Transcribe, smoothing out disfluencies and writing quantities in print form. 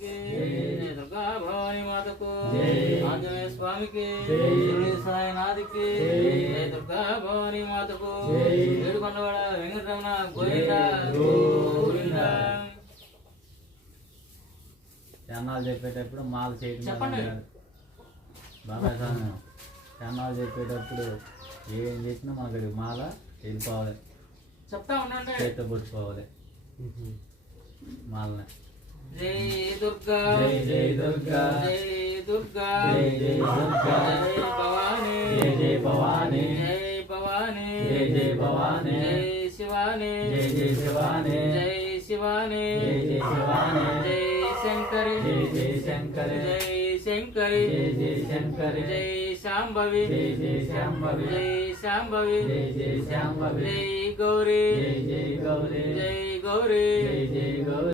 जय दुर्गा भवानी माता को, आंजनेय स्वामी के, साईनाथ के, जय दुर्गा भवानी माता को, ఏడుకొండవాడ వెంకటరమణ గోవిందా గోవిందా. చన్నాలు చెప్పేటప్పుడు మాల చేయడం చెప్పండి. బాగా చన్నాలు చెప్పేటప్పుడు ఏం చేసినా మనకి మాల వెళ్ళిపోవాలి, చెప్తా ఉండండి, చేత పుట్టుకోవాలి మాలని. జై దుర్గా జై జై దుర్గా, జై దుర్గా, జై జై దుర్గా, జై భవానీ, జై జై భవానీ, జై భవానీ, జై జై భవానీ, జై శివాని, జై జై శివాని, జై శివాని, జై జై శివాని, జై శంకరి, జై జై శంకరి, జై శంకరి, జై జై శంకరి, జై శాంభవి, జై జై శాంభవి, జై శాంభవి, జై జై శాంభవి, జై గౌరీ, జై జై గౌరీ, జై గౌరీ, జై జై గౌరీ.